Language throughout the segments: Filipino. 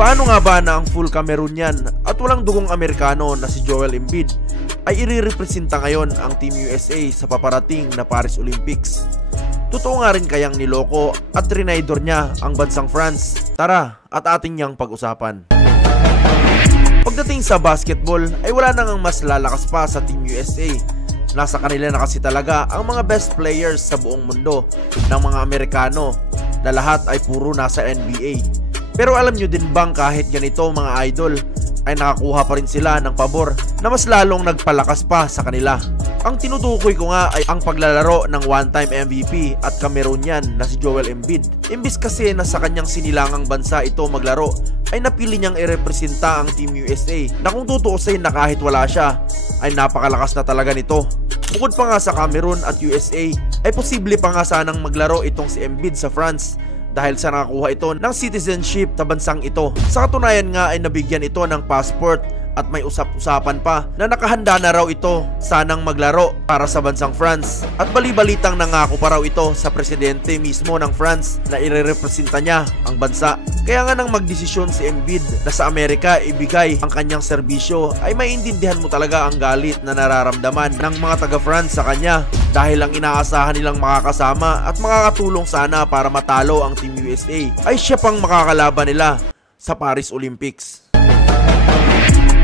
Paano nga ba na ang full Cameroonian at walang dugong Amerikano na si Joel Embiid ay irirepresenta ngayon ang Team USA sa paparating na Paris Olympics? Totoo nga rin kayang niloko at trinaydor niya ang bansang France? Tara at ating niyang pag-usapan. Pagdating sa basketball ay wala nang mas lalakas pa sa Team USA. Nasa kanila na kasi talaga ang mga best players sa buong mundo ng mga Amerikano na lahat ay puro nasa NBA. Pero alam nyo din bang kahit ganito mga idol ay nakakuha pa rin sila ng pabor na mas lalong nagpalakas pa sa kanila? Ang tinutukoy ko nga ay ang paglalaro ng one-time MVP at Cameroonian na si Joel Embiid. Imbis kasi na sa kanyang sinilangang bansa ito maglaro, ay napili niyang irepresenta ang Team USA na kung tutuusin na kahit wala siya, ay napakalakas na talaga nito. Bukod pa nga sa Cameroon at USA, ay posible pa nga sanang maglaro itong si Embiid sa France dahil sa nakakuha ito ng citizenship sa bansang ito. Sa katunayan nga ay nabigyan ito ng passport at may usap-usapan pa na nakahanda na raw ito sanang maglaro para sa bansang France. At bali-balitang nangako pa raw ito sa presidente mismo ng France na irerepresenta niya ang bansa. Kaya nga nang magdesisyon si Embiid na sa Amerika ibigay ang kanyang serbisyo ay maintindihan mo talaga ang galit na nararamdaman ng mga taga-France sa kanya dahil ang inaasahan nilang makakasama at makakatulong sana para matalo ang Team USA ay siya pang makakalaban nila sa Paris Olympics.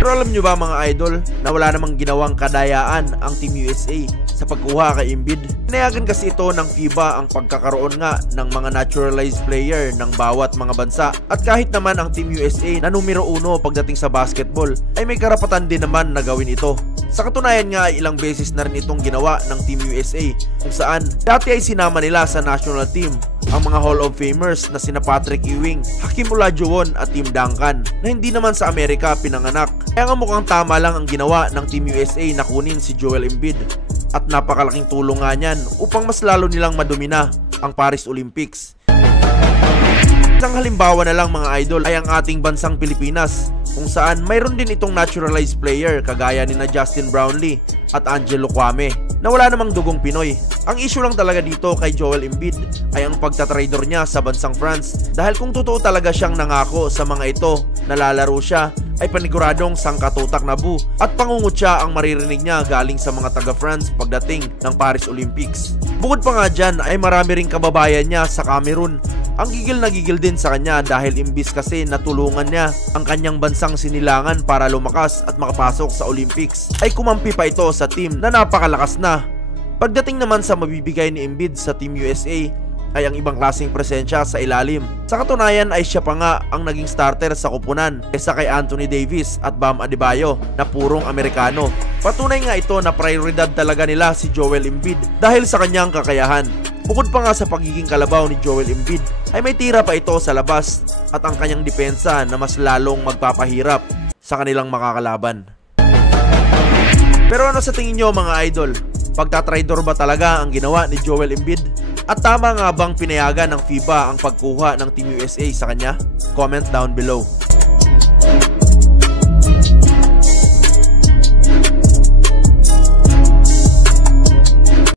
Pero alam nyo ba mga idol na wala namang ginawang kadayaan ang Team USA sa pagkuha kay Embiid? Pinayagan kasi ito ng FIBA ang pagkakaroon nga ng mga naturalized player ng bawat mga bansa. At kahit naman ang Team USA na numero 1 pagdating sa basketball ay may karapatan din naman na gawin ito. Sa katunayan nga ilang beses na rin itong ginawa ng Team USA kung saan dati ay sinama nila sa national team ang mga Hall of Famers na sina Patrick Ewing, Hakeem Olajuwon at Tim Duncan na hindi naman sa Amerika pinanganak. Kaya nga mukhang tama lang ang ginawa ng Team USA na kunin si Joel Embiid at napakalaking tulong nga niyan upang mas lalo nilang madumina ang Paris Olympics. Isang halimbawa na lang mga idol ay ang ating bansang Pilipinas kung saan mayroon din itong naturalized player kagaya ni na Justin Brownlee at Angelo Kwame na wala namang dugong Pinoy. Ang issue lang talaga dito kay Joel Embiid ay ang pagtatraidor niya sa bansang France dahil kung totoo talaga siyang nangako sa mga ito na lalaro siya ay paniguradong sangkatutak na bu at pangungutya ang maririnig niya galing sa mga taga-France pagdating ng Paris Olympics. Bukod pa nga dyan ay marami ring kababayan niya sa Cameroon ang gigil na gigil din sa kanya dahil imbis kasi natulungan niya ang kanyang bansang sinilangan para lumakas at makapasok sa Olympics ay kumampi pa ito sa team na napakalakas na. Pagdating naman sa mabibigay ni Embiid sa Team USA ay ang ibang klaseng presensya sa ilalim. Sa katunayan ay siya pa nga ang naging starter sa kupunan kaysa kay Anthony Davis at Bam Adebayo na purong Amerikano. Patunay nga ito na prioridad talaga nila si Joel Embiid dahil sa kanyang kakayahan. Bukod pa nga sa pagiging kalabaw ni Joel Embiid ay may tira pa ito sa labas at ang kanyang depensa na mas lalong magpapahirap sa kanilang makakalaban. Pero ano sa tingin nyo mga idol? Pagtatraidor ba talaga ang ginawa ni Joel Embiid? At tama nga bang pinayagan ng FIBA ang pagkuha ng Team USA sa kanya? Comment down below.